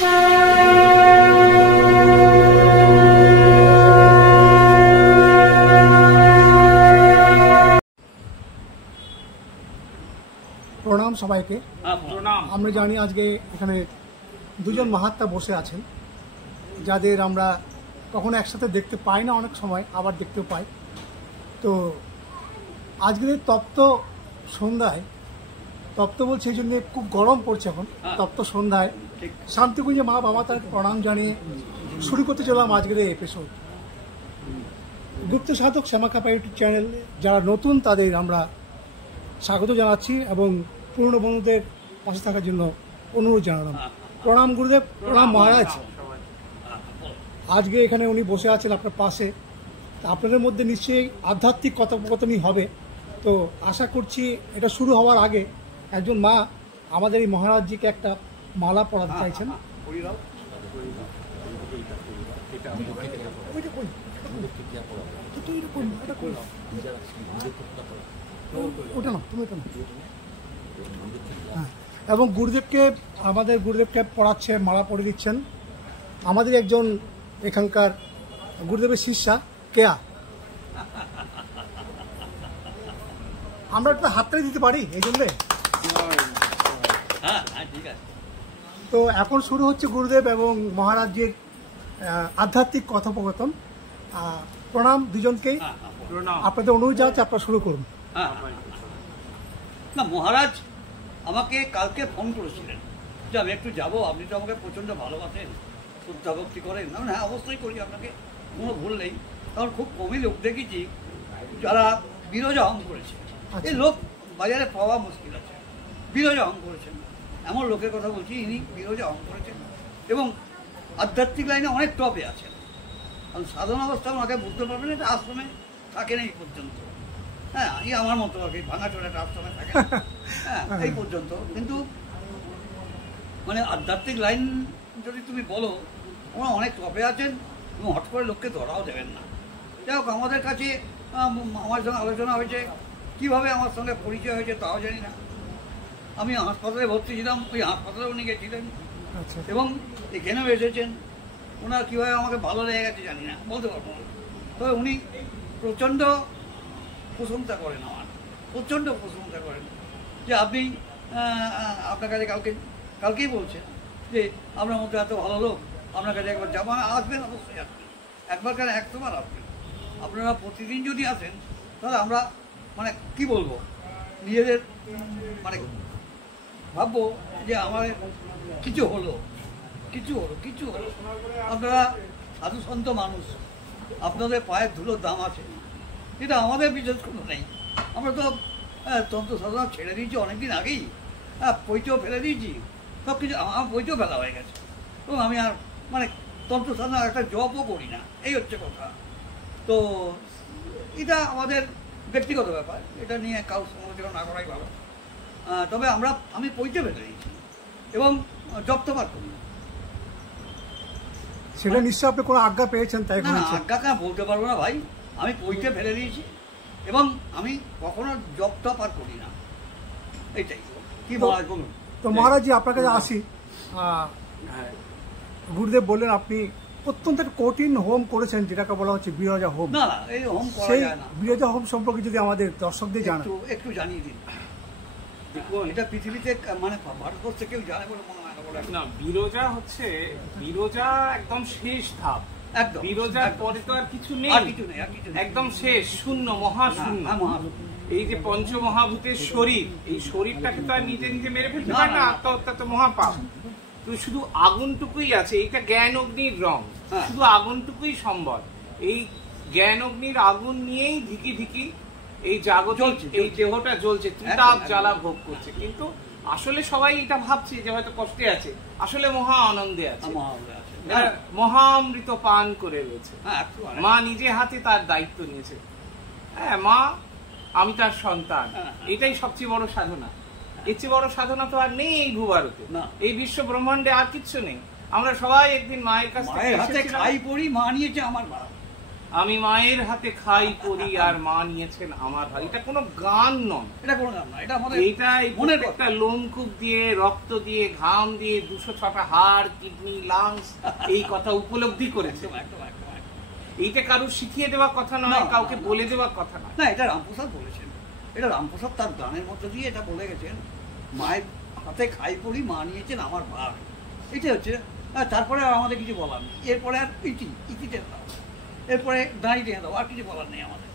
প্রণাম সবাইকে। আমরা জানি আজকে এখানে দুজন মহাত্মা বসে আছেন, যাদের আমরা কখনো একসাথে দেখতে পাই না, অনেক সময় আবার দেখতেও পাই। তো আজকের তপ্ত সন্ধ্যায়, তপ্ত বলছে এই জন্য খুব গরম পড়ছে এখন, তপ্ত সন্ধ্যায় শান্তিকুঞ্জে মা বাবা তার প্রণাম জানিয়ে শুরু করতে চললাম আজকের এই এপিসোড। গুপ্ত সাধক শ্যামা কাপা ইউটিউব চ্যানেল যারা নতুন তাদের আমরা স্বাগত জানাচ্ছি এবং পুরনো বন্ধুদের পাশে থাকার জন্য অনুরোধ জানালাম। প্রণাম গুরুদেব, প্রণাম মহারাজ। আজকে এখানে উনি বসে আছেন আপনার পাশে, আপনাদের মধ্যে নিশ্চয়ই আধ্যাত্মিক কথোপকথনই হবে। তো আশা করছি এটা শুরু হওয়ার আগে একজন মা আমাদের এই মহারাজজিকে একটা মালা পরাতে চাইছেন। ওটা না, তুমি ওটা না। হ্যাঁ, এবং আমাদের গুরুদেবকে পড়াচ্ছে, মালা পরিয়ে দিচ্ছেন আমাদের একজন এখানকার গুরুদেবের শিষ্যা কেয়া। আমরা একটা হাতটাই দিতে পারি এই জন্যে। তো এখন শুরু হচ্ছে গুরুদেব এবং মহারাজজির আধ্যাত্মিক কথোপকথন। প্রণাম দুজনকেই, আপনাদের অনুরোধ জানাচ্ছি আপনারা শুরু করুন। না, মহারাজ আমাকে কালকে ফোন করেছিলেন যে আমি একটু যাবো, আপনি তো আমাকে প্রচণ্ড ভালোবাসেন, শ্রদ্ধা ভক্তি করেন। না, হ্যাঁ অবশ্যই করি, আপনাকে কোনো ভুল নেই। কারণ খুব কমই লোক দেখেছি যারা বিরজা হম করেছে। এই লোক বাজারে পাওয়া মুশকিল আছে। বিরজা হম করেছেন এমন লোকের কথা বলছি, ইনি বিরজা হম করেছেন এবং আধ্যাত্মিক লাইনে অনেক টপে আছেন। কারণ সাধারণ অবস্থা আমাকে বুঝতে পারবেন, এটা আশ্রমে থাকেন এই পর্যন্ত। হ্যাঁ, এই আমার মতো আর কি, ভাঙাচোরা একটা আশ্রমে থাকে। হ্যাঁ, এই পর্যন্ত। কিন্তু মানে আধ্যাত্মিক লাইন যদি তুমি বলো, ওরা অনেক টপে আছেন এবং হট করে লোককে ধরাও দেবেন না। যাই হোক, আমাদের কাছে আমার সঙ্গে আলোচনা হয়েছে, কীভাবে আমার সঙ্গে পরিচয় হয়েছে তাও জানি না। আমি হাসপাতালে ভর্তি ছিলাম, ওই হাসপাতালে উনি গেছিলেন এবং এখানেও এসেছেন। ওনার কীভাবে আমাকে ভালো লেগে গেছে জানি না, বলতে পারবো না। তবে উনি প্রচণ্ড প্রশংসা করেন, আমার প্রচণ্ড প্রশংসা করেন যে আপনি আপনার কাছে কালকেই বলছেন যে আপনার মধ্যে এত ভালো লোক, আপনার কাছে একবার যাবো, আসবেন, অবশ্যই আসবেন। একবার কেন, একশোবার আসবেন। আপনারা প্রতিদিন যদি আসেন তাহলে আমরা মানে কি বলবো, নিজেদের মানে ভাববো যে আমার কিছু হলো। আপনারা সাধু সন্ত মানুষ, আপনাদের পায়ের ধুলোর দাম আছে, এটা আমাদের বিশেষ কোনো নেই। আমরা তো তন্ত্র সাধনা ছেড়ে দিয়েছি অনেকদিন আগেই। বইতেও ফেলে দিয়েছি, সব কিছু আমার বইতেও ফেলা হয়ে গেছে এবং আমি আর মানে তন্ত্র সাধনা একটা জবও করি না, এই হচ্ছে কথা। তো এটা আমাদের ব্যক্তিগত ব্যাপার, এটা নিয়ে কারোর সমালোচনা না করাই ভালো। তবে আমি বইতে ফেলে দিয়েছি এবং জব তো পার করি। সেটা নিশ্চয়ই আপনি কোনো আজ্ঞা পেয়েছেন? তাই না, আজ্ঞা কেন বলতে পারবো না ভাই, আমি বইতে ফেলে দিয়েছি এবং আমি কখনো জব টপ আর করি না, এইটাই। কি মহারাজ বলুন। তো মহারাজজি আপনার কাছে আসি। গুরুদেব বললেন আপনি অত্যন্ত কঠিন হোম করেছেন, যেটাকে বলা হচ্ছে বিরজা হোম। না, এই হোম করা যায় না। বিরজা হোম সম্পর্কে যদি আমাদের দর্শকদের জানান, একটু জানিয়ে দিন। দেখুন, এটা পৃথিবীতে মানে ভারতবর্ষে কেউ জানে বলে মনে হয় না। বিরজা একদম শেষ ধাপ। একদম বিরজার পরে তো আর কিছু নেই, একদম শেষ, শূন্য, মহাশূন্য। এই যে পঞ্চমহাভূতের শরীর, এই শরীরটাকে তো আর নিজে নিজে মেরে ফেলতে পারে না, আত্মহত্যা তো মহাপাপ। তো শুধু আগুনটুকুই আছে, এইটা জ্ঞান অগ্নির রং, শুধু আগুনটুকুই সম্বল। এই জ্ঞান অগ্নির আগুন নিয়েই ধিকি ধিকি এই জাগতিক এই দেহটা জ্বলছে, তাপ জ্বালা ভোগ করছে। কিন্তু আসলে সবাই এটা ভাবছে যে হয়তো কষ্টে আছে, আসলে মহা আনন্দে আছে, মহামৃত পান করে রয়েছে। মা নিজে হাতে তার দায়িত্ব নিয়েছে। হ্যাঁ, মা আমি তার সন্তান, এটাই সবচেয়ে বড় সাধনা। এর চেয়ে বড় সাধনা তো আর নেই এই ভূভারতে, এই বিশ্ব ব্রহ্মাণ্ডে আর কিচ্ছু নেই। আমরা সবাই একদিন মায়ের কাছ থেকে খাই পড়ি, মা নিয়েছে আমার মা। আমি মায়ের হাতে খাই পড়ি আর মা নিয়েছেন আমার ভাই। এটা কোনো গান নয়, এটা কোনো গান না, এটা আমাদের মনের একটা লোমকূপ দিয়ে, রক্ত দিয়ে, ঘাম দিয়ে 206টা হাড়, কিডনি, লাংস এই কথা উপলব্ধি করেছে। এইটা কারো শিখিয়ে দেওয়া কথা নয়, কাউকে বলে দেওয়ার কথা নয়। না, এটা রামপ্রসাদ বলেছেন, এটা রামপ্রসাদ তার গানের মধ্যে দিয়ে এটা বলে গেছেন, মায়ের হাতে খাই পড়ি মা নিয়েছেন আমার ভাগ। এটা হচ্ছে, তারপরে আর আমাদের কিছু বলার নেই। এরপরে আর ইতিতে দাও, এরপরে দাঁড়িয়ে দাও, আর কিছু বলার নেই আমাদের।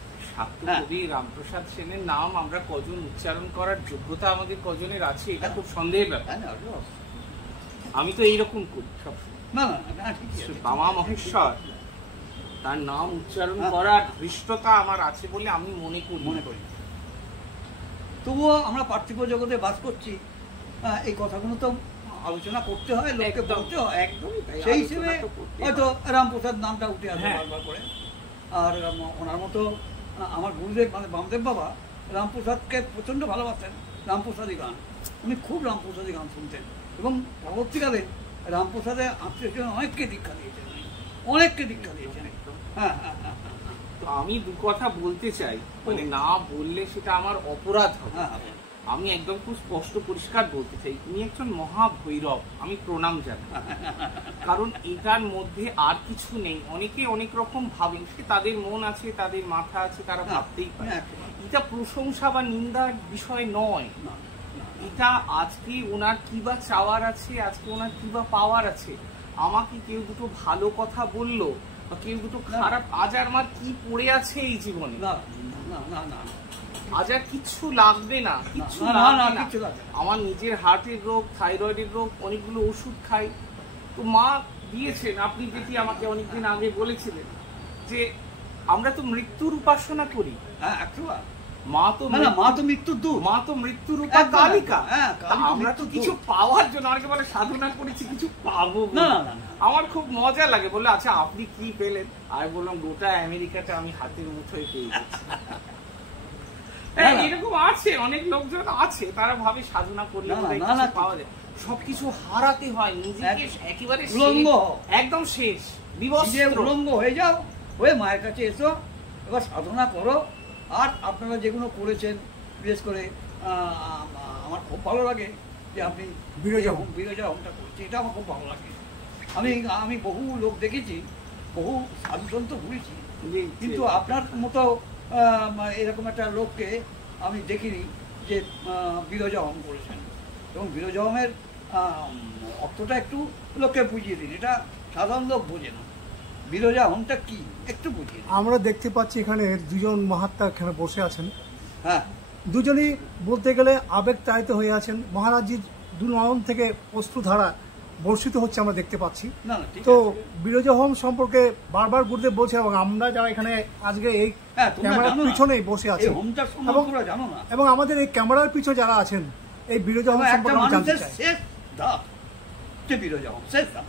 কবি রামপ্রসাদ সেনের নাম আমরা কজন উচ্চারণ করার যোগ্যতা আমাদের কজনের আছে, এটা খুব সন্দেহের ব্যাপার। আমি তো এইরকম করি সবসময়। না না, বামা মহেশ্বর তার নাম উচ্চারণ করার ধৃষ্টতা আমার আছে বলে আমি মনে করি। তবুও আমরা পার্থিব জগতে বাস করছি, এই কথাগুলো তো আলোচনা করতে হয়, লোককে বলতে হয়। একদমই তাই। সেই হিসেবে হয়তো রামপ্রসাদ নামটা উঠে আসে বারবার করে। আর ওনার মতো আমার গুরুদেব মানে বামদেব বাবা রামপ্রসাদকে প্রচণ্ড ভালোবাসেন, রামপ্রসাদী গান, উনি খুব রামপ্রসাদী গান শুনতেন এবং পরবর্তীকালে রামপ্রসাদের আত্মীয় অনেককে দীক্ষা দিয়েছেন, অনেককে দীক্ষা দিয়েছেন। হ্যাঁ হ্যাঁ হ্যাঁ, তো আমি দু কথা বলতে চাই, মানে না বললে সেটা আমার অপরাধ হবে। আমি একদম খুব স্পষ্ট পরিষ্কার বলতে চাই, উনি একজন মহাভৈরব, আমি প্রণাম জানাই। কারণ এটার মধ্যে আর কিছু নেই। অনেকে অনেক রকম ভাবে, সে তাদের মন আছে, তাদের মাথা আছে, তারা ভাবতেই পারে। এটা প্রশংসা বা নিন্দার বিষয় নয়। এটা আজকে ওনার কি বা চাওয়ার আছে, আজকে ওনার কি বা পাওয়ার আছে। আমাকে কেউ দুটো ভালো কথা বললো বা কেউ দুটো খারাপ, আজ আর আমার কি পড়ে আছে এই জীবনে, না না না না, আজ আর কিচ্ছু লাগবে না, কিচ্ছু আমার নিজের হার্টের রোগ, থাইরয়েডের রোগ, অনেকগুলো ওষুধ খাই। তো মা দিয়েছেন। আপনি যেটি আমাকে অনেকদিন আগে বলেছিলেন যে আমরা তো মৃত্যুর উপাসনা করি। হ্যাঁ, একটু মা তো মৃত্যুর দূত, মা তো মৃত্যুর রূপা কালিকা। আমরা তো কিছু পাওয়ার জন্য অনেকে বলে সাধনা করেছি কিছু পাবো। আমার খুব মজা লাগে, বললে আচ্ছা আপনি কি পেলেন? আমি বললাম গোটা আমেরিকাটা আমি হাতের মুঠোয় পেয়ে গেছি। এরকম আছে, অনেক লোকজন আছে, তারা ভাবে সাধনা করলে পাওয়া যায়। সবকিছু হারাতে হয়, নিজেকে একেবারে একদম শেষ উলঙ্গ হয়ে যাও, হয়ে মায়ের কাছে এসো, এবার সাধনা করো। আর আপনারা যেগুলো করেছেন, বিশেষ করে আমার খুব ভালো লাগে যে আপনি বিরজা হোমটা করছেন, এটা আমার খুব ভালো লাগে। আমি বহু লোক দেখেছি, বহু সাধুসন্ত ঘুরেছি, কিন্তু আপনার মতো এরকম একটা লোককে আমি দেখিনি যে বিরজা হোম করেছেন। এবং বিরজা হোমের অর্থটা একটু লোককে বুঝিয়ে দিন, এটা সাধারণ লোক বোঝে না। বিরজা হোমটা কি একটু বুঝিয়ে দিন। আমরা দেখতে পাচ্ছি এখানে দুজন মহাত্মা এখানে বসে আছেন। হ্যাঁ, দুজনই বলতে গেলে আবেগতাড়িত হয়ে আছেন। মহারাজজির দু নয়ন থেকে অশ্রুধারা বর্ষিত হচ্ছে আমরা দেখতে পাচ্ছি। তো বিরজা হোম সম্পর্কে বারবার গুরুদেব বলছে, এবং আমরা যারা এখানে আজকে এই ক্যামেরার পিছনেই বসে আছি এবং আমাদের এই ক্যামেরার পিছনে যারা আছেন, এই বিরজা হোম সম্পর্কে জানতে চাই।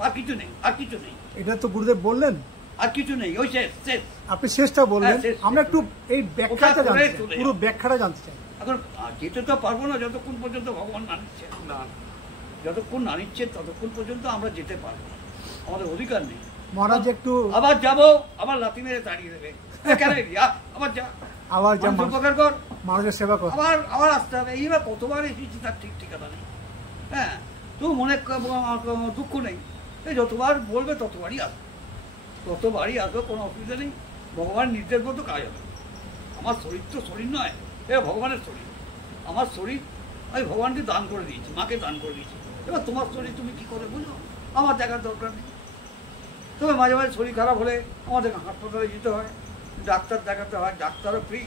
আর কিছু নেই, আর কিছু নেই। এটা তো গুরুদেব বললেন, আর কিছু নেই, ওই শেষ। আপনি শেষটা বললেন, আমরা একটু এই ব্যাখ্যাটা জানতে চাই, পুরো ব্যাখ্যাটা জানতে চাই। এখন যেতে তো পারবো না যতক্ষণ পর্যন্ত ভগবান না নিচ্ছেন, যতক্ষণ না নিচ্ছেন ততক্ষণ পর্যন্ত আমরা যেতে পারবো না, আমাদের অধিকার নেই। মহারাজ একটু আবার যাবো, আবার লাথি মেরে তাড়িয়ে দেবে, আবার যা, আবার যা, উপকার কর, মানুষের সেবা কর, আবার আসতে হবে। এইবার কতবার এসেছি তার ঠিক ঠিকানা নেই। হ্যাঁ, তো মনে দুঃখ নেই, এই যতবার বলবে ততবারই আসবে, কোনো অসুবিধা নেই। ভগবান নির্দেশ মতো কাজ হবে। আমার শরীর তো শরীর নয়, এটা ভগবানের শরীর। আমার শরীর আমি ভগবানকে দান করে দিয়েছি, মাকে দান করে দিয়েছি। এবার তোমার শরীর তুমি কি করে বুঝো, আমার দেখার দরকার নেই। তবে মাঝে মাঝে শরীর খারাপ হলে আমাদের হাসপাতালে যেতে হয়, ডাক্তার দেখাতে হয়, ডাক্তারও ফ্রি,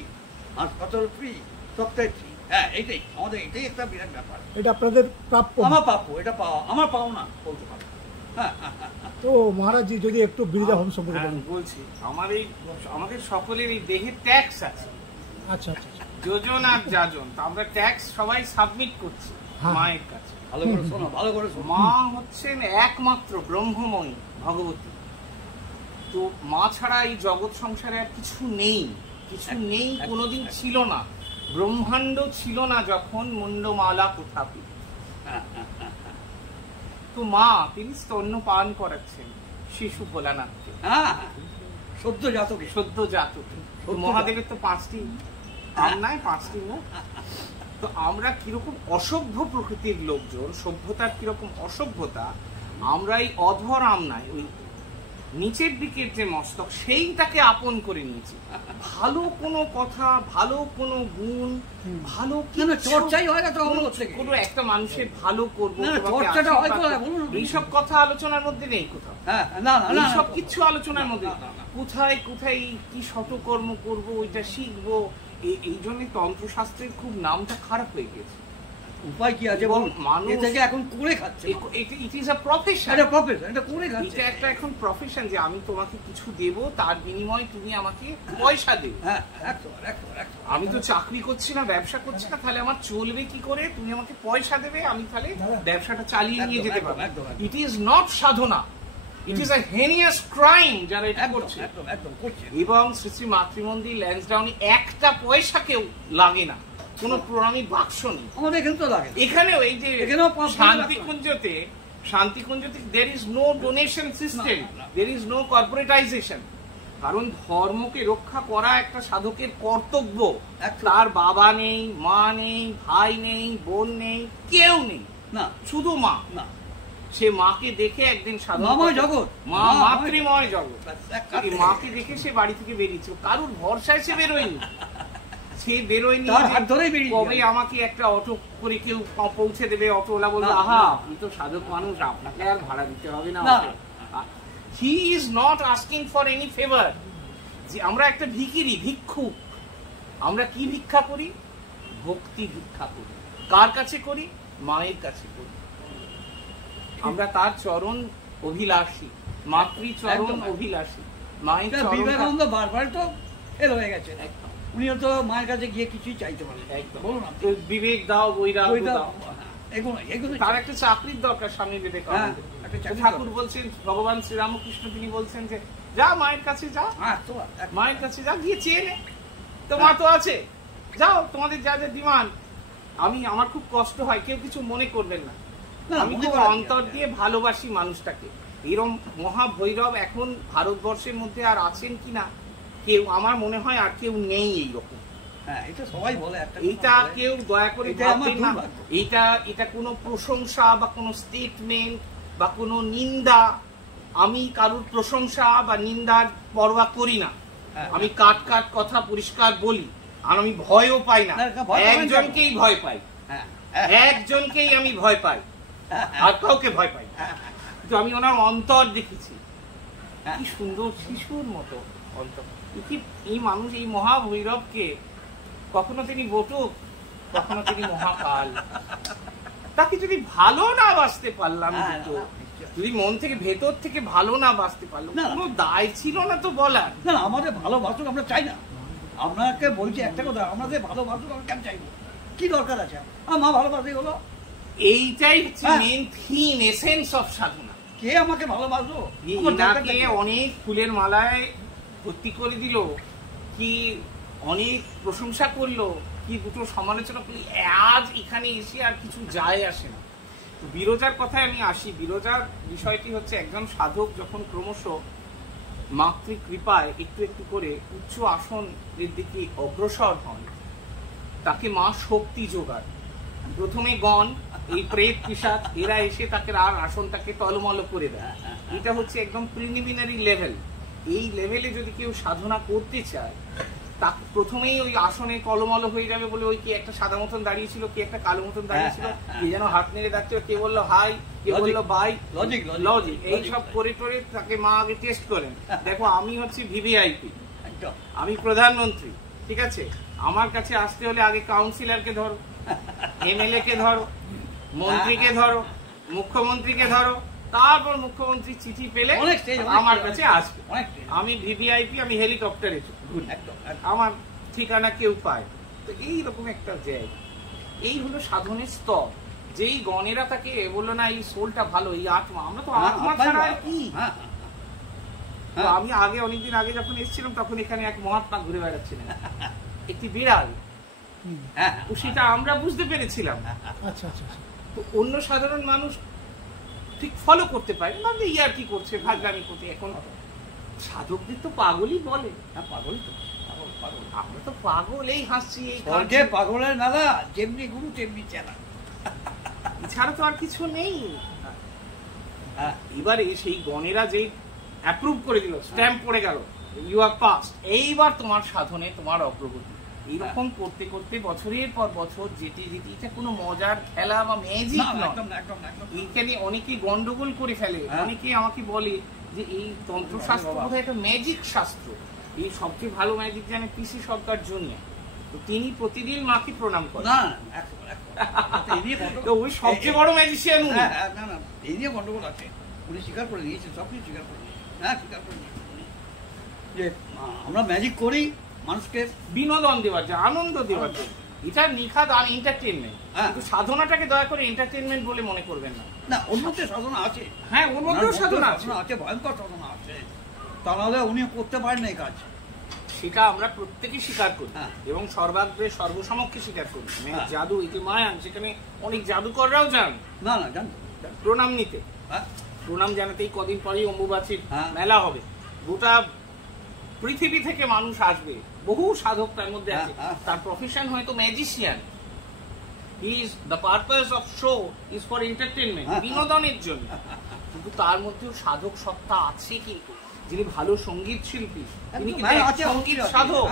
হাসপাতাল ফ্রি, সবটাই ফ্রি। হ্যাঁ, এটাই একটা বিরাট ব্যাপার। এটা আপনাদের প্রাপ্য, আমার প্রাপ্য, এটা পাওয়া আমার পাও না বলতে পারো। তো মহারাজজি যদি একটু বিরজা হোম সম্পর্কে বলছি, আমাদের সকলের এই দেহে ট্যাক্স আছে। আচ্ছা আচ্ছা, যোজন আর যাজন, আমরা ট্যাক্স সবাই সাবমিট করছি মায়ের কাছে। ভালো করে শোনো, ভালো করে শোনো। মা হচ্ছেন একমাত্র ব্রহ্মময়ী ভগবতী। তো মা ছাড়া এই জগৎ সংসারে আর কিছু নেই, কোনোদিন ছিল না। ব্রহ্মাণ্ড ছিল না যখন মুন্ডমালা কোথাপি। তো মা তিনি স্তন্য পান করাচ্ছেন শিশু ভোলানাথকে। সদ্য জাতকে মহাদেবের তো 5টি আম নাই, 5টি মুখ। তো আমরা কিরকম অসভ্য প্রকৃতির লোকজন, সভ্যতার কিরকম অসভ্যতা, আমরা এই অধর আম নাই, ওই নিচের দিকের যে মস্তক সেইটাকে আপন করে নিয়েছি। ভালো কোনো কথা, ভালো কোনো গুণ, ভালো চর্চাই হয় না, কোনো একটা মানুষের ভালো করবো, এইসব কথা আলোচনার মধ্যে নেই কোথাও। এইসব কিছু আলোচনার মধ্যে কোথায় কোথায় কি শতকর্ম করবো, ওইটা শিখবো। এই জন্য তন্ত্রশাস্ত্রের খুব নামটা খারাপ হয়ে গেছে। উপায় কি আছে? মানুষ এখন করে খাচ্ছে। ইট ইজ আ প্রফেশন, এটা করে খাচ্ছে। এটা একটা এখন প্রফেশন যে আমি তোমাকে কিছু দেব, তার বিনিময়ে তুমি আমাকে পয়সা দেবে। আমি তো চাকরি করছি না, ব্যবসা করছি না, তাহলে আমার চলবে কি করে? তুমি আমাকে পয়সা দেবে, আমি তাহলে ব্যবসাটা চালিয়ে নিয়ে যেতে পারবো। It is not Sadhana, it is a heinous crime যারা এটা করছে। এবং শ্রী শ্রী মাতৃমন্দির ল্যান্সডাউনে একটা পয়সা কেউ লাগে না, কোন প্রণামী বাক্স নেই। আমাদের এখানে তো লাগে, এখানেও এই যে শান্তিকুঞ্জতে there is no donation system, there is no corporatization। কারণ ধর্মকে রক্ষা করা একটা সাধকের কর্তব্য। তার বাবা নেই, মা নেই, ভাই নেই, বোন নেই, কেউ নেই, না শুধু মা। না, সে মাকে দেখে একদিন সাধক জগৎ, মা মাতৃময় জগৎ, মাকে দেখে সে বাড়ি থেকে বেরিয়েছে। কারোর ভরসায় সে বেরোয়নি, সে বেরোয়নি কবে আমাকে একটা অটো করে কেউ পৌঁছে দেবে, অটোওয়ালা বলবে আহা আপনি তো সাধক মানুষ, আপনাকে আর ভাড়া দিতে হবে না। He is not asking for any favour. যে আমরা একটা ভিখিরি, ভিক্ষুক। আমরা কি ভিক্ষা করি? ভক্তি ভিক্ষা করি। কার কাছে করি? মায়ের কাছে করি। আমরা তার চরণ অভিলাষী, মাতৃ চরণ অভিলাষী। মায়ের চরণ বিবেকানন্দ বারবার তো ফেল হয়ে গেছে, উনিও তো মায়ের কাছে গিয়ে কিছুই চাইতে পারেন। বলুন বিবেক দাও, বৈরাগ্য দাও, তার একটা চাকরির দরকার স্বামী বিবেকানন্দ। ঠাকুর বলছেন, ভগবান শ্রীরামকৃষ্ণ তিনি বলছেন যে যা মায়ের কাছে যা, মায়ের কাছে যা, গিয়ে চেয়ে নে, তো মা তো আছে, যাও তোমাদের যা যা ডিমান্ড। আমার খুব কষ্ট হয়, কেউ কিছু মনে করবেন না, আমি খুব অন্তর দিয়ে ভালোবাসি মানুষটাকে। এরকম মহাভৈরব এখন ভারতবর্ষের মধ্যে আর আছেন কিনা কেউ, আমার মনে হয় আর কেউ নেই এইরকম। এটা সবাই বলে, এটা কেউ দয়া করে ভাববেন না এটা কোনো প্রশংসা বা কোনো স্টেটমেন্ট বা কোনো নিন্দা। আমি কারোর প্রশংসা বা নিন্দার পরোয়া করি না, আমি কাট কাট কথা পরিষ্কার বলি, আর আমি ভয়ও পাই না। একজনকেই ভয় পাই, একজনকেই আমি ভয় পাই, আর কাউকে ভয় পাই। কিন্তু আমি ওনার অন্তর দেখেছি, কি সুন্দর শিশুর মতো অন্তর। এই মানুষ, এই মহাভৈরবকে কখনো তিনি বটুক, কখনো তিনি মহাকাল। তাকে যদি ভালো না বাঁচতে পারলাম, যদি মন থেকে ভেতর থেকে ভালো না বাঁচতে পারলাম, কোনো দায় ছিল না তো বলার। না, আমাদের ভালোবাসুক আমরা চাই না। আপনাকে বলছি একটা কথা, আমাদের ভালোবাসুক আমরা কেন চাইবো? কি দরকার আছে? মা ভালোবাসি হলো, এইটাই হচ্ছে মেইন থিম, এসেন্স অফ সাধনা। কে আমাকে ভালোবাসো? অনেক ফুলের মালায় ভর্তি করে দিল, কি অনেক প্রশংসা করলো, কি দুটো সমালোচনা করলি, আজ এখানে এসে আর কিছু যায় আসে না। বিরজার কথায় আমি আসি। বিরজার বিষয়টি হচ্ছে, একজন সাধক যখন ক্রমশ মাতৃকৃপায় একটু একটু করে উচ্চ আসনের দিকে অগ্রসর হন, তাকে মা শক্তি যোগায়। প্রথমে গণ, এই প্রেত পিশাচ, এরা এসে তাকে আর আসনটাকে টলমল করে দেয়। এটা হচ্ছে একদম প্রিলিমিনারি লেভেল। এই লেভেলে যদি কেউ সাধনা করতে চায়, তাকে প্রথমেই ওই আসনে টলমল হয়ে যাবে বলে, ওই কি একটা সাদা মতন দাঁড়িয়েছিল, কি একটা কালো মতন দাঁড়িয়েছিল, কে যেন হাত নেড়ে যাচ্ছে, কে বললো হাই, কে বললো বাই, লজিক, এইসব করে টোরে তাকে মা আগে টেস্ট করেন। দেখো আমি হচ্ছে ভিভিআইপি, আমি প্রধানমন্ত্রী, ঠিক আছে, আমার কাছে আসতে হলে আগে কাউন্সিলরকে ধরো, এমএলএ কে ধরো, মন্ত্রীকে ধরো, মুখ্যমন্ত্রীকে ধরো, তারপর মুখ্যমন্ত্রী চিঠি পেলে আমার কাছে আসবে। আমি ভিভিআইপি, আমি হেলিকপ্টারে আমার ঠিকানা কেউ পায়। তো এইরকম একটা জায়গা, এই হলো সাধনের স্তর। যেই গণেরা তাকে বললো না এই সোলটা ভালো, এই আত্মা, আমরা তো আত্মা ছাড়া আর কি। আমি আগে অনেকদিন আগে যখন এসেছিলাম, তখন এখানে এক মহাত্মা ঘুরে বেড়াচ্ছিলেন, একটি বিড়াল, সেটা আমরা বুঝতে পেরেছিলাম। তো অন্য সাধারণ মানুষ ঠিক ফলো করতে পারে না, ইয়ার কি করছে, ভাগরামি করছে। এখন সাধকদের তো পাগলই বলে। হ্যাঁ পাগলই তো, পাগল পাগল। আমরা তো পাগল, এই হাসছি এই স্বর্গে পাগলের মেলা, যেমনি গুরু তেমনি চেনা, এছাড়া তো আর কিছু নেই। হ্যাঁ এবারে সেই গণেরা যে অ্যাপ্রুভ করে দিল, স্ট্যাম্প পড়ে গেল, ইউ আর পাস্ট, এইবার তোমার সাধনে তোমার অগ্রগতি। এইরকম করতে করতে বছরের পর বছর যেতে যেতে, এটা কোনো মজার খেলা বা ম্যাজিক নয়। এইখানে অনেকেই গন্ডগোল করে ফেলে। অনেকে আমাকে বলে যে এই তন্ত্রশাস্ত্র বোধহয় একটা ম্যাজিক শাস্ত্র। এই সবচেয়ে ভালো ম্যাজিক জানে পিসি সরকার জুনিয়র, তো তিনি প্রতিদিন মাকে প্রণাম করেন। তো ওই সবচেয়ে বড় ম্যাজিশিয়ান। না না, এই নিয়ে গন্ডগোল আছে, উনি স্বীকার করে নিয়েছেন, সবকিছু স্বীকার করে নিয়েছেন। হ্যাঁ স্বীকার করে নিয়েছেন যে আমরা ম্যাজিক করি মানুষকে বিনোদন দেওয়ার জন্য, আনন্দ দেওয়ার জন্য। এটা নিখাদ আর এন্টারটেনমেন্ট। কিন্তু সাধনাটাকে দয়া করে এন্টারটেনমেন্ট বলে মনে করবেন না। না, ওর মধ্যে সাধনা আছে। হ্যাঁ, ওর মধ্যেও সাধনা আছে, ভয়ঙ্কর সাধনা আছে, তা নাহলে উনি করতে পারেন না এই কাজ। সেটা আমরা প্রত্যেকেই স্বীকার করি এবং সর্বাগ্রে সর্বসমক্ষে স্বীকার করি। জাদু ইতি মায়ান, সেখানে অনেক জাদুকররাও যান। না না, জান প্রণাম নিতে, প্রণাম জানাতেই কদিন পরেই অম্বুবাচীর মেলা হবে। গোটা পৃথিবী থেকে মানুষ আসবে, বহু সাধক তার মধ্যে আছে। তার প্রফেশন হয়তো magician. The purpose of show is for entertainment, বিনোদনের জন্য। কিন্তু তার মধ্যেও সাধক সত্তা আছে। কিন্তু যিনি ভালো সঙ্গীত শিল্পী, তিনি কিন্তু সঙ্গীত সাধক।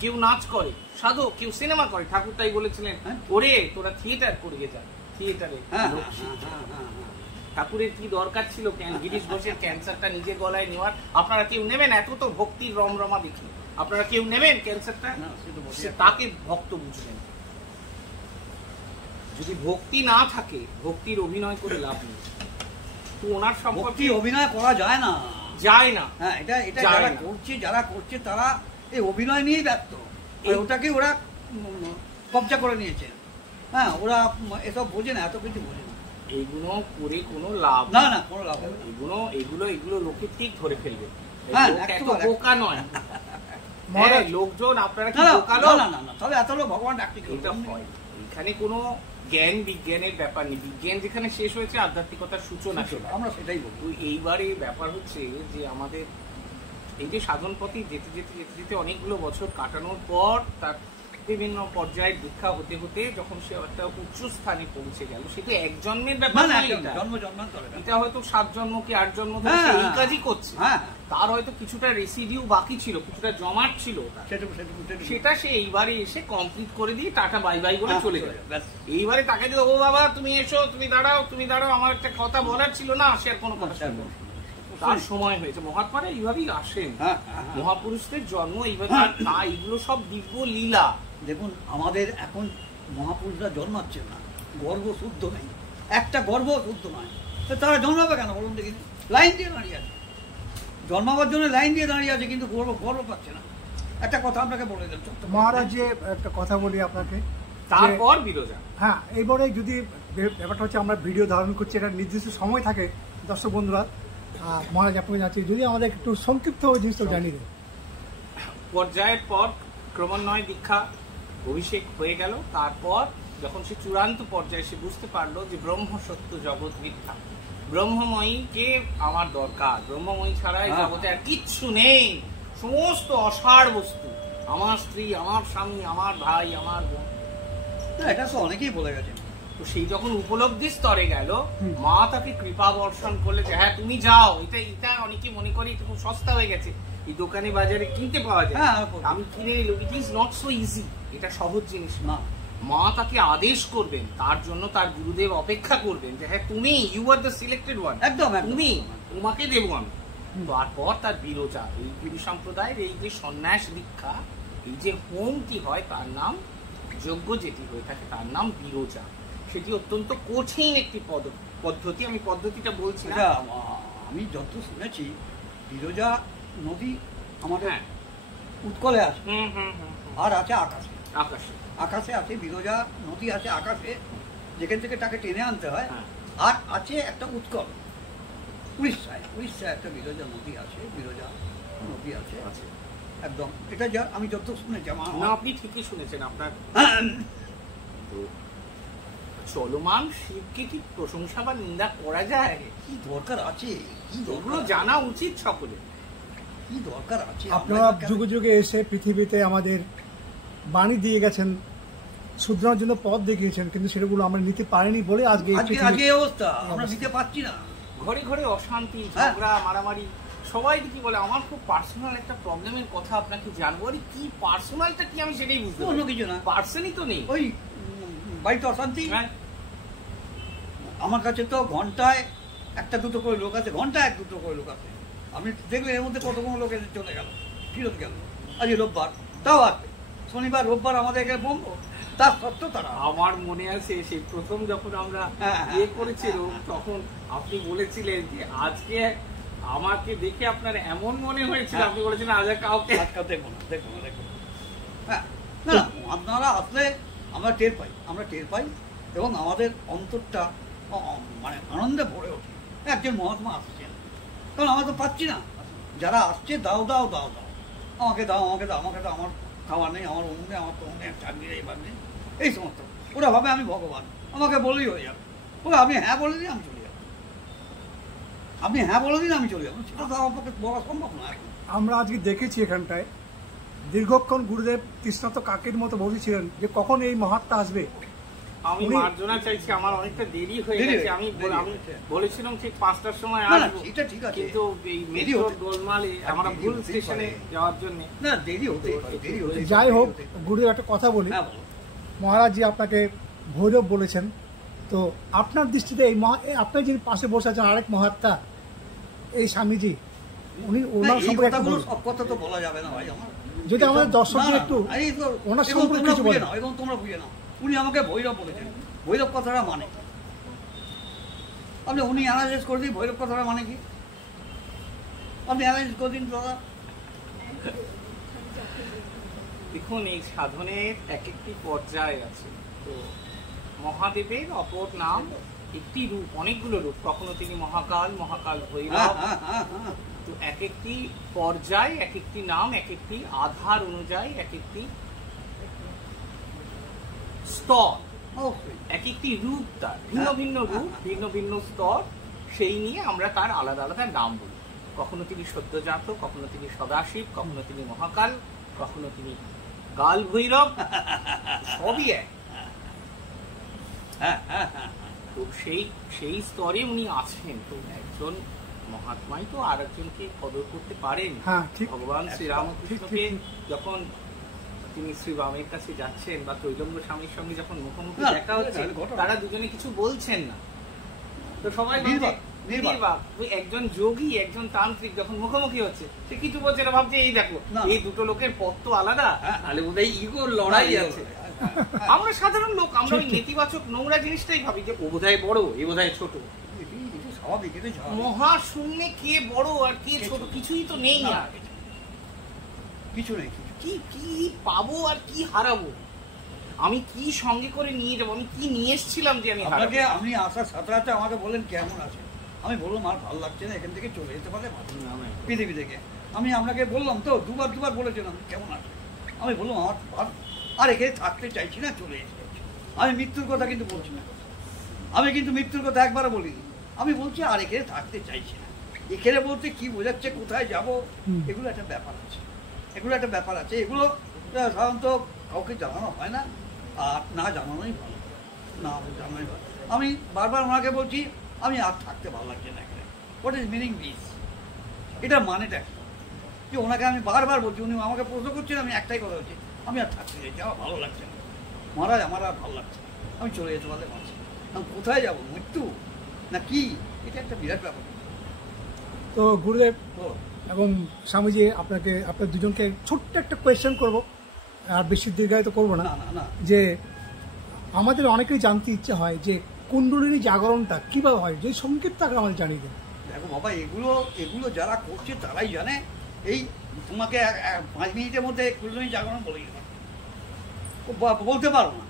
কেউ নাচ করে সাধক, কেউ সিনেমা করে। ঠাকুর তাই বলেছিলেন, ওরে তোরা থিয়েটার করিয়ে যা, থিয়েটারে। ঠাকুরের কি দরকার ছিল গিরিশ ঘোষের ক্যান্সারটা নিজের গলায় নেওয়ার? আপনারা কেউ নেবেন? এত তো ভক্তির রমরমা দেখি, আপনারা কেউ নেবেন ক্যান্সারটা? তাকে ভক্ত বুঝবেন। যদি ভক্তি না থাকে, ভক্তির অভিনয় করে লাভ নেই। তো ওনার সম্পর্কে অভিনয় করা যায় না, যায় না। হ্যাঁ, এটা যারা করছে তারা এই অভিনয় নিয়েই ব্যস্ত। ওটাকে ওরা কবজা করে নিয়েছে। হ্যাঁ, ওরা এসব বোঝে না, এত কিছু বোঝে না। এইগুলো করে কোনো লাভ না, না কোনো লাভ হবে। এগুলো লোকে ঠিক ধরে ফেলবে। বোকা নয় লোকজন। আপনারা কি বোকা? না, তবে এত লোক ভগবান ডাকতে হয়। এখানে কোনো জ্ঞান বিজ্ঞানের ব্যাপার নেই। বিজ্ঞান যেখানে শেষ হয়েছে, আধ্যাত্মিকতার সূচনা ছিল। আমরা সেটাই বলি। এইবারে ব্যাপার হচ্ছে যে আমাদের এই যে সাধন পথে যেতে যেতে যেতে যেতে অনেকগুলো বছর কাটানোর পর তার বিভিন্ন পর্যায়ের দীক্ষা হতে হতে যখন সে একটা উচ্চ স্থানে পৌঁছে গেল, সেটা এক জন্মের ব্যাপার না। এটা হয়তো 7 জন্ম কি 8 জন্ম ধরে এই কাজই করছে। তার হয়তো কিছুটা রেসিডিউ বাকি ছিল, কিছুটা জমাট ছিল, সেটা সে এইবারে এসে কমপ্লিট করে দিয়ে টাটা বাই বাই বলে চলে গেল। এইবারে তাকে যে ও বাবা তুমি এসো, তুমি দাঁড়াও, আমার একটা কথা বলার ছিল না, সে আর কোনো কথা শুনবো। তার সময় হয়েছে। মহাত্মারা এইভাবেই আসেন, মহাপুরুষদের জন্ম এইভাবে। না, এগুলো সব দিব্য লীলা। দেখুন, আমাদের এখন মহাপুরুষরা জন্মাচ্ছে না, গর্ভ শুদ্ধ নেই, একটা গর্ভ শুদ্ধ নয়। তারা জন্মাবে কেন বলুন দেখি? লাইন দিয়ে দাঁড়িয়ে আছে, জন্মাবার জন্য লাইন দিয়ে দাঁড়িয়ে আছে, কিন্তু গর্ব পাচ্ছে না। একটা কথা আপনাকে বলে দেন মহারাজ, যে একটা কথা বলি আপনাকে, তারপর বিরোজা। হ্যাঁ, এইবারে যদি ব্যাপারটা হচ্ছে আমরা ভিডিও ধারণ করছি, এটা নির্দিষ্ট সময় থাকে। দর্শক বন্ধুরা, মহারাজ আপনাকে জানছি, যদি আমাদের একটু সংক্ষিপ্ত জিনিসটা জানিয়ে দেন। পর্যায়ের পর ক্রমান্বয়ে দীক্ষা অভিষেক হয়ে গেল। তারপর যখন সে চূড়ান্ত পর্যায়ে সে বুঝতে পারলো যে ব্রহ্ম সত্য, জগৎ মিথ্যা, ব্রহ্মময়ীকে আমার দরকার, ব্রহ্মময়ী ছাড়া এই জগতে আর কিচ্ছু নেই, সমস্ত অসার বস্তু, আমার স্ত্রী, আমার স্বামী, আমার ভাই, আমার বোন। এটা তো অনেকেই বলে গেছে। তো সেই যখন উপলব্ধি স্তরে গেল, মা তাকে কৃপা বর্ষণ করলে যে হ্যাঁ তুমি যাও। এটা অনেকে মনে করে এটা খুব সস্তা হয়ে গেছে, এই দোকানে বাজারে কিনতে পাওয়া যায়, আমি কিনে নিল। It is not so easy, এটা সহজ জিনিস না। মা তাকে আদেশ করবেন, তার জন্য তার গুরুদেব অপেক্ষা করবেন যে হ্যাঁ তুমি, you are the selected one, একদম তুমি, তোমাকে দেবো আমি। তারপর তার বিরোচা, এই পুরী সম্প্রদায়ের এই যে সন্ন্যাস দীক্ষা, এই যে হোমটি হয় তার নাম, যজ্ঞ যেটি হয়ে থাকে তার নাম বিরোচা। সেটি অত্যন্ত কঠিন একটি পদ্ধতি। আমি পদ্ধতিটা বলছি না, আমি যত শুনেছি বিরোজা নদী আমাদের উৎকলে আছে, আর আছে আকাশে। আকাশে আছে বিরোজা নদী, আছে আকাশে, যেখান থেকে তাকে টেনে আনতে হয়। আর আছে একটা উৎকল উড়িষ্যায় একটা বিরোজা নদী আছে, বিরোজা নদী আছে একদম। এটা যা আমি যত শুনেছি। আপনি ঠিকই শুনেছেন। আপনার চলমান শিবকে কি প্রশংসা বা নিন্দা করা যায়? কি দরকার আছে, এগুলো জানা উচিত সকলে। কি দরকার আছে? আপনারা যুগে যুগে এসে পৃথিবীতে আমাদের বাণী দিয়ে গেছেন, শুধরানোর জন্য পথ দেখিয়েছেন, কিন্তু সেগুলো আমরা নিতে পারিনি বলে আজকে এই অবস্থা, আমরা নিতে পারছি না। ঘরে ঘরে অশান্তি, ঝগড়া, মারামারি, সবাই কি বলে। আমার খুব পার্সোনাল একটা প্রবলেমের কথা আপনাকে জানবো। আরে কি পার্সোনালটা কি আমি সেটাই বুঝতে পারি। অন্য কিছু না, পার্সনই তো নেই, ওই বাড়িতে অশান্তি। আমার কাছে তো ঘন্টায় একটা দুটো করে লোক আছে, ঘন্টায় 1-2 করে লোক আছে। আমি দেখলে এর মধ্যে কতগুলো লোক এসে চলে গেল, ফিরত গেল। আজ রোববার, তাও আসবে। শনিবার রোববার আমাদের এখানে বন্ধ, তার সত্ত্বেও তারা। আমার মনে আছে সেই প্রথম যখন আমরা ইয়ে করেছিলাম, তখন আপনি বলেছিলেন যে আজকে আমাকে দেখে আপনার এমন মনে হয়েছিল, আপনি বলেছিলেন আজ কাউকে দেখো না, দেখো না, দেখো না। না, আপনারা আসলে আমরা টের পাই এবং আমাদের অন্তরটা মানে আনন্দে ভরে ওঠে। একজন মহাত্মা আসছেন, কারণ আমরা তো পাচ্ছি না। যারা আসছে দাও দাও দাও দাও, আমাকে দাও, আমাকে দাও, আমাকে দাও, আমার খাবার নেই, আমার অন্য নেই, আমার তো অন্য চাকরি নেই, এবার নেই, এই সমস্ত। ওরা ভাবে আমি ভগবান, আমাকে বলেই হয়ে যাবে। ওরা আপনি হ্যাঁ বলে দিন আমি চলে যাবো, আপনি হ্যাঁ বলে দিন আমি চলে যাবো, সেটা তো আমার পক্ষে বলা সম্ভব না। আমরা আজকে দেখেছি এখানটায় দীর্ঘক্ষণ গুরুদেব তৃষ্ণাত কাকের মতো বসেছিলেন যে কখন এই মহাত্মা আসবে। আমি মার্জনা চাইছি, আমার অনেকটা দেরি হয়ে গেছে। আমি বলেছিলাম ঠিক 5টার সময় আসবো, এটা ঠিক আছে, কিন্তু এই মেট্রোর গোলমালে আমরা ভুল স্টেশনে যাওয়ার জন্য না দেরি হতে। যাই হোক, গুরুদেব একটা কথা বলি, মহারাজ জি আপনাকে ভৈরব বলেছেন, তো আপনার দৃষ্টিতে এই আপনার যিনি পাশে বসে আছেন আরেক মহাত্মা, এই স্বামীজি, উনি ওনার সম্পর্কে সব কথা তো বলা যাবে না ভাই আমার, যদি আমাদের দর্শকদের একটু ওনার সম্পর্কে কিছু বলেন। এবং তোমরা বুঝে নাও, উনি আমাকে ভৈরব বলেছেন। ভৈরব কথাটা মানে আপনি উনি অ্যানালাইসিস করে দিন, ভৈরব কথাটা মানে কি আপনি অ্যানালাইসিস করে দিন দাদা। দেখুন, এই সাধনের এক একটি পর্যায় আছে। তো মহাদেবের অপর নাম একটি রূপ, অনেকগুলো রূপ। কখনো তিনি মহাকাল, মহাকাল ভৈরব। তো এক একটি পর্যায়, এক একটি নাম, এক একটি আধার অনুযায়ী, এক একটি স্তর, এক একটি রূপ, তার ভিন্ন ভিন্ন রূপ, ভিন্ন ভিন্ন স্তর, সেই নিয়ে আমরা তার আলাদা আলাদা নাম বলি। কখনো তিনি সদ্যজাত, কখনো তিনি সদাশিব, কখনো তিনি মহাকাল, কখনো তিনি কাল ভৈরব, সবই এক। তো সেই স্তরে উনি আছেন। তো একজন মহাত্মাই তো আর একজনকে কদর করতে পারেন। ভগবান শ্রীরামকৃষ্ণকে যখন তিনি শ্রীরামের কাছে যাচ্ছেন বা ত্রৈলঙ্গ স্বামীর সঙ্গে যখন মুখোমুখি দেখা হচ্ছে, তারা দুজনে কিছু বলছেন না। তো সবাই একজন যোগী, একজন তান্ত্রিক যখন মুখোমুখি হচ্ছে, সে কিছু বলছে না, ভাবছে এই দেখো এই দুটো লোকের পথ তো আলাদা, তাহলে বোধহয় ইগোর লড়াই আছে। আমরা সাধারণ লোক, আমরা ওই নেতিবাচক নোংরা জিনিসটাই ভাবি যে ও বোধহয় বড়, এ বোধহয় ছোট। মহাশূন্যে কে বড় আর কে ছোট কিছুই তো নেই, আর কিছু নেই। কি পাবো আর কি হারাবো? আমি কি সঙ্গে করে নিয়ে যাবো? আমি কি নিয়ে এসেছিলাম যে আমি আপনাকে, আপনি আসার সাথে সাথে আমাকে বললেন কেমন আছে, আমি বললাম আর ভালো লাগছে না, এখান থেকে চলে যেতে পারে পৃথিবী থেকে। আমি আপনাকে বললাম তো, দুবার বলেছিলাম কেমন আছে, আমি বললাম আমার আর এখানে থাকতে চাইছি না, চলে যেতে চাইছি। আমি মৃত্যুর কথা কিন্তু বলছি না, আমি কিন্তু মৃত্যুর কথা একবারও বলিনি। আমি বলছি আর এখানে থাকতে চাইছি না। এখানে বলতে কি বোঝাচ্ছে, কোথায় যাব, এগুলো একটা ব্যাপার আছে, এগুলো সাধারণত কাউকে জানানো হয় না, আর না জানানোই ভালো, আমি বারবার ওনাকে বলছি আমি আর থাকতে ভালো লাগছে না এখানে। হোয়াট ইজ মিনিং দিস, এটা মানেটা কি? যে ওনাকে আমি বারবার বলছি, উনি আমাকে প্রশ্ন করছেন, আমি একটাই কথা বলছি, আমি আর থাকতে চাইছি, আমার ভালো লাগছে না মহারাজ, আমার আর ভালো লাগছে না, আমি চলে যেতে পারলে পারছি। আমি কোথায় যাবো, মৃত্যু না কি? এটা একটা বিরাট ব্যাপার। তো গুরুদেব এবং স্বামীজি, আপনার দুজনকে ছোট্ট একটা কোয়েশ্চেন করবো, আর বেশি দীর্ঘায়িত করবো না। যে আমাদের অনেকেই জানতে ইচ্ছে হয় যে কুণ্ডলিনী জাগরণটা কিভাবে হয়, যে সংকেতটা আমাদের জানিয়ে দেন। দেখো বাবা, এগুলো যারা করছে তারাই জানে। এই তোমাকে 5 মিনিটের মধ্যে কুণ্ডলিনী জাগরণ বলে বলতে পারো না।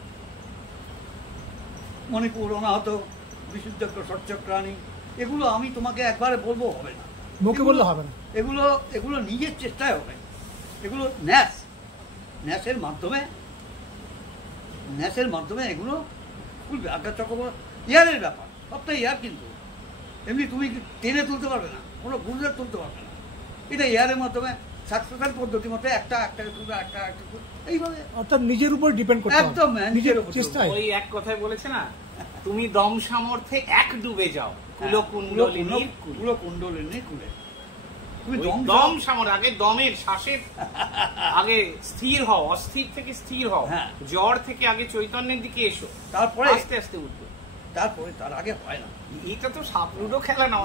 মণিপুর, অনাহত, বিশুদ্ধচক্র, ষটচক্রাণী, এগুলো আমি তোমাকে একবারে বলবো হবে না, মুখে বললে হবে না। এগুলো নিজের চেষ্টায় হবে। এগুলো ন্যাসের মাধ্যমে এগুলো খুলবে। আজ্ঞা চক্রবর্তী ইয়ারের ব্যাপার, সবটাই ইয়ার, কিন্তু এমনি তুমি টেনে তুলতে পারবে না, কোনো গুরুদেব তুলতে পারবে না। এটা এয়ারের মাধ্যমে সাকসেসফুল পদ্ধতির মধ্যে একটা এইভাবে, অর্থাৎ নিজের উপর ডিপেন্ড করতে হবে, একদম নিজের চেষ্টায়। ওই এক কথায় বলেছে না, তুমি দম সামর্থ্যে এক ডুবে যাও কুলকুণ্ডলিনী কুলে। তুমি দম সামর্থ্য, আগে দমের শ্বাসের আগে স্থির হও, অস্থির থেকে স্থির হও, জ্বর থেকে আগে চৈতন্যের দিকে এসো, তারপরে আস্তে আস্তে উঠবে, তারপরে তার আগে হয় না। এটা তো সাপলুডো খেলা না,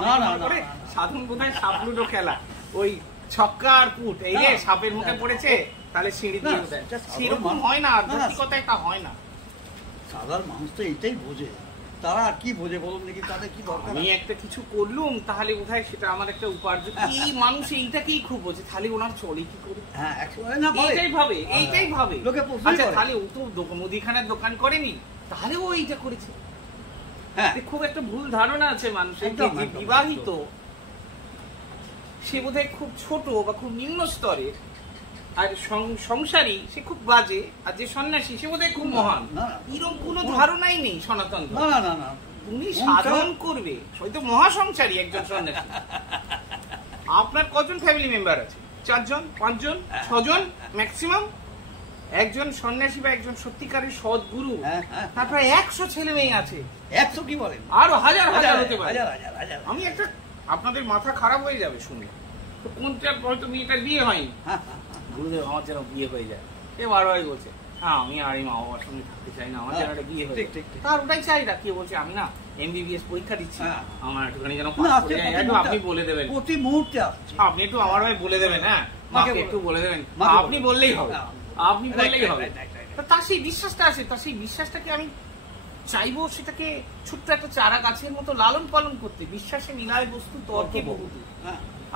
করে সাধন বোধহয় সাপলুডো খেলা, ওই ছক্কা আর পুট, এই যে সাপের মুখে পড়েছে তাহলে সিঁড়ি দিয়ে দেয়, সেরকম হয় না, আধ্যাত্মিকতা এটা হয় না। সাধারণ মানুষ তো এইটাই বোঝে, তারা আর কি বোঝে বলুন দেখি, তাদের কি দরকার? আমি একটা কিছু করলুম তাহলে বোধহয় সেটা আমার একটা উপার্জন, এই মানুষ এইটাকেই খুব বোঝে, তাহলে ওনার চলে কি করে? হ্যাঁ, এইটাই ভাবে লোকে। আচ্ছা, তাহলে ও তো মুদিখানার দোকান করেনি, তাহলে ও এইটা করেছে। হ্যাঁ, খুব একটা ভুল ধারণা আছে মানুষের, যে বিবাহিত সে বোধহয় খুব ছোট বা খুব নিম্ন স্তরের, আর সংসারী সে খুব বাজে, আর যে সন্ন্যাসী সে বোধহয় খুব মহান। এরকম কোন ধারণাই নেই সনাতন। তুমি সাধন করবে, হয়তো মহাসংসারী একজন সন্ন্যাসী। আপনার কজন ফ্যামিলি মেম্বার আছে? 4 জন, 5 জন, 6 জন ম্যাক্সিমাম। একজন সন্ন্যাসী বা একজন সত্যিকারের সদ্গুরু, তারপরে 100 ছেলে মেয়ে আছে। 100 কি বলেন? আরো হাজার হাজার হতে পারে। আমি একটা, আপনাদের মাথা খারাপ হয়ে যাবে শুনে, তো কোনটা হয়তো মেয়েটার বিয়ে হয়নি, গুরুদেব আমার যেন বিয়ে হয়ে যায়, এ বারবার বলছে হ্যাঁ আমি আর এই মা বাবার সঙ্গে থাকতে চাই না, আমার যেন একটা বিয়ে হয়ে যায়, তার ওটাই চাই না। কে বলছে আমি না MBBS পরীক্ষা দিচ্ছি, আমার একটুখানি যেন আপনি বলে দেবেন, প্রতি মুহূর্তে আপনি একটু আমার ভাই বলে দেবেন, হ্যাঁ মাকে একটু বলে দেবেন, আপনি বললেই হবে, আপনি বললেই হবে। তার সেই বিশ্বাসটা আছে, তার সেই বিশ্বাসটাকে আমি চাইবো সেটাকে ছোট্ট একটা চারা গাছের মতো লালন পালন করতে। বিশ্বাসে মিলায় বস্তু তর্কে বহুদূর।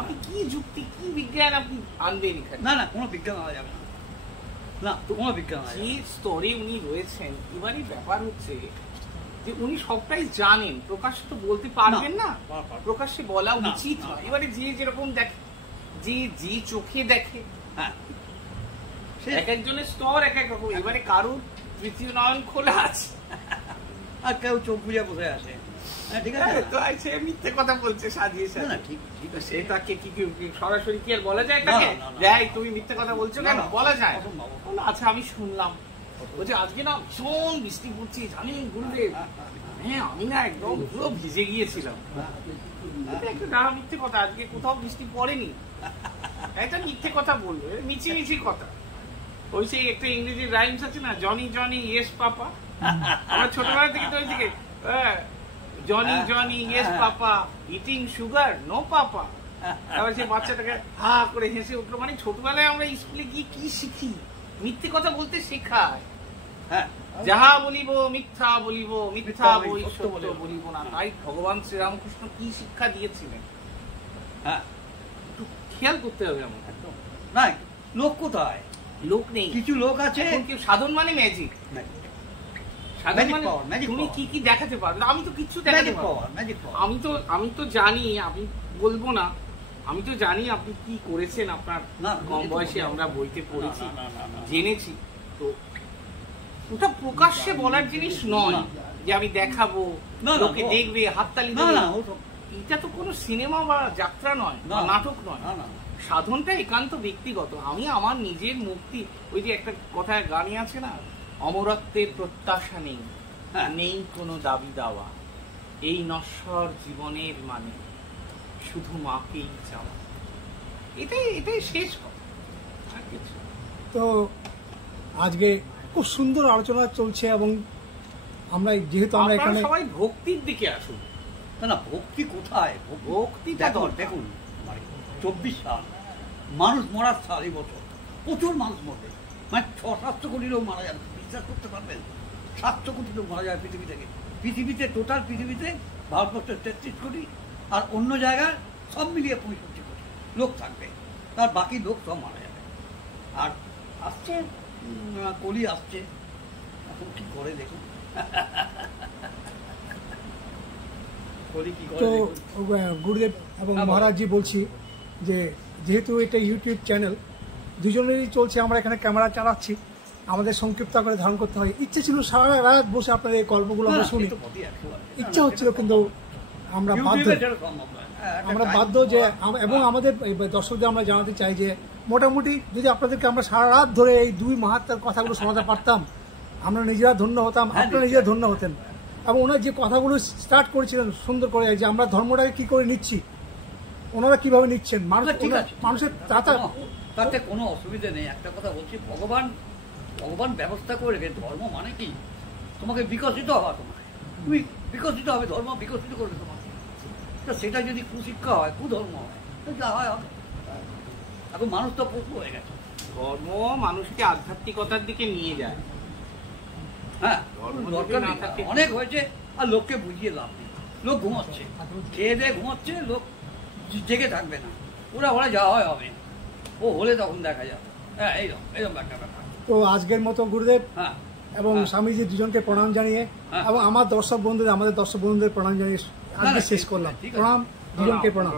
আপনি কি যুক্তি, কি বিজ্ঞান আপনি আনবেন এখানে? না, কোনো বিজ্ঞান আনা যাবে না, কোনো বিজ্ঞান। যে স্তরে উনি রয়েছেন, এবারই ব্যাপার হচ্ছে যে উনি সবটাই জানেন, প্রকাশ্যে তো বলতে পারবেন না, প্রকাশ্যে বলা উচিত নয়। এবারে যে যেরকম দেখে, যে চোখে দেখে, হ্যাঁ এক একজনের স্তর এক এক রকম। এবারে কারোর তৃতীয় নয়ন খোলা আছে, আর কেউ চোখ বুঝে বসে আছে, ঠিক আছে, তো সে মিথ্যে কথা বলছে সাজিয়ে সাজিয়ে। ঠিক আছে, সেটাকে কি সরাসরি কি আর বলা যায়? তাকে যাই তুমি মিথ্যে কথা বলছো কেন, বলা যায়? আচ্ছা আমি শুনলাম বলছে আজকে না ভীষণ বৃষ্টি পড়ছে, জানি গুরুদেব, হ্যাঁ আমি না একদম পুরো ভিজে গিয়েছিলাম। একটা ডাহা মিথ্যে কথা, আজকে কোথাও বৃষ্টি পড়েনি, একটা মিথ্যে কথা বললো, মিছি কথা। ওই সেই একটা ইংরেজি রাইমস আছে না, জনি জনি ইয়েস পাপা, আমরা ছোটবেলা থেকে তো ওই দিকে Johnny Johnny yes papa, eating sugar no papa. তারপর সেই বাচ্চাটাকে হা করে হেসে উঠলো। মানে ছোটবেলায় আমরা স্কুলে গিয়ে কি শিখি? মিথ্যে কথা বলতে শেখায়। হ্যাঁ, যাহা বলিব মিথ্যা বলিব, মিথ্যা বই সত্য বলিব না। তাই ভগবান শ্রীরামকৃষ্ণ কি শিক্ষা দিয়েছিলেন, হ্যাঁ একটু খেয়াল করতে হবে। আমার না, লোক কোথায়? লোক নেই, কিছু লোক আছে। সাধন মানে ম্যাজিক, তুমি কি কি দেখাতে পারো? আমি তো কিছু দেখাতে পারবো। আমি তো জানি, আমি বলবো না, আমি তো জানি আপনি কি করেছেন। আপনার কম বয়সে আমরা বইতে পড়েছি, জেনেছি। তো ওটা প্রকাশ্যে বলার জিনিস নয় যে আমি দেখাবো, লোকে দেখবে, হাততালি দেবে। এটা তো কোনো সিনেমা বা যাত্রা নয়, নাটক নয়। সাধনটা একান্ত ব্যক্তিগত। আমি আমার নিজের মুক্তি, ওই যে একটা কথায় গানই আছে না, অমরত্বের প্রত্যাশা নেই, নেই কোনো দাবি দাওয়া, এই নশ্বর জীবনের মানে শুধু মাকেই চাওয়া। এটাই শেষ কথা। তো আজকে খুব সুন্দর আলোচনা চলছে, এবং আমরা যেহেতু আমরা এখানে সবাই ভক্তির দিকে আসুন। না, ভক্তি কোথায়? ভক্তিটা দেখুন, 24 সাল মানুষ মরার সাল, এই বছর প্রচুর মানুষ মরে, মানে 600-700 কোটি লোক মারা যাবে। বিশ্বাস করতে পারবেন? 700 কোটি লোক মারা যায় পৃথিবী থেকে। পৃথিবীতে টোটাল পৃথিবীতে ভারতবর্ষের 33 কোটি, আর অন্য জায়গায় সব মিলিয়ে 65 কোটি লোক থাকবে, তার বাকি লোক সব মারা যাবে। আর আসছে কলি আসছে, এখন কি করে দেখুন। তো গুরুদেব এবং মহারাজজি বলছি যে যেহেতু এটা ইউটিউব চ্যানেল, দুজনেরই চলছে, আমরা এখানে ক্যামেরা চালাচ্ছি, আমাদের সংক্ষিপ্ত করে ধারণ করতে হয়। ইচ্ছে ছিল সারা রাত বসে আপনার এই গল্পগুলো আমরা শুনি, ইচ্ছা হচ্ছিল, কিন্তু আমরা বাধ্য যে এবং আমাদের দর্শকদের আমরা জানাতে চাই যে মোটামুটি যদি আপনাদেরকে আমরা সারা রাত ধরে এই দুই মহাত্মার কথাগুলো শোনাতে পারতাম, আমরা নিজেরা ধন্য হতাম, আপনারা নিজেরা ধন্য হতেন। এবং ওনার যে কথাগুলো স্টার্ট করেছিলেন সুন্দর করে, যে আমরা ধর্মটাকে কি করে নিচ্ছি, ওনারা কিভাবে নিচ্ছেন, মানুষের তাতে কোনো অসুবিধা নেই। একটা কথা বলছি, ভগবান ব্যবস্থা করে রেখে, ধর্ম মানে কি, তোমাকে বিকশিত হওয়া, তুমি বিকশিত হবে, ধর্ম বিকশিত করবে তোমাকে। তো সেটা যদি কুশিক্ষা হয়, কুধর্ম হয়, যা হয় হবে। এখন মানুষ তো পশু হয়ে গেছে। ধর্ম মানুষকে আধ্যাত্মিকতার দিকে নিয়ে যায়। হ্যাঁ, দরকার নেই, অনেক হয়েছে, আর লোককে বুঝিয়ে লাভ নেই। লোক ঘুমাচ্ছে, খেয়ে দিয়ে ঘুমাচ্ছে, লোক জেগে থাকবে না। ওরা যা হয় হবে, ও হলে তখন দেখা যাবে। হ্যাঁ, এইরকম একটা ব্যাপার। তো আজকের মতো গুরুদেব এবং স্বামীজি দুজনকে প্রণাম জানিয়ে এবং আমাদের দর্শক বন্ধুদের প্রণাম জানিয়ে আজকে শেষ করলাম। প্রণাম, দুজনকে প্রণাম।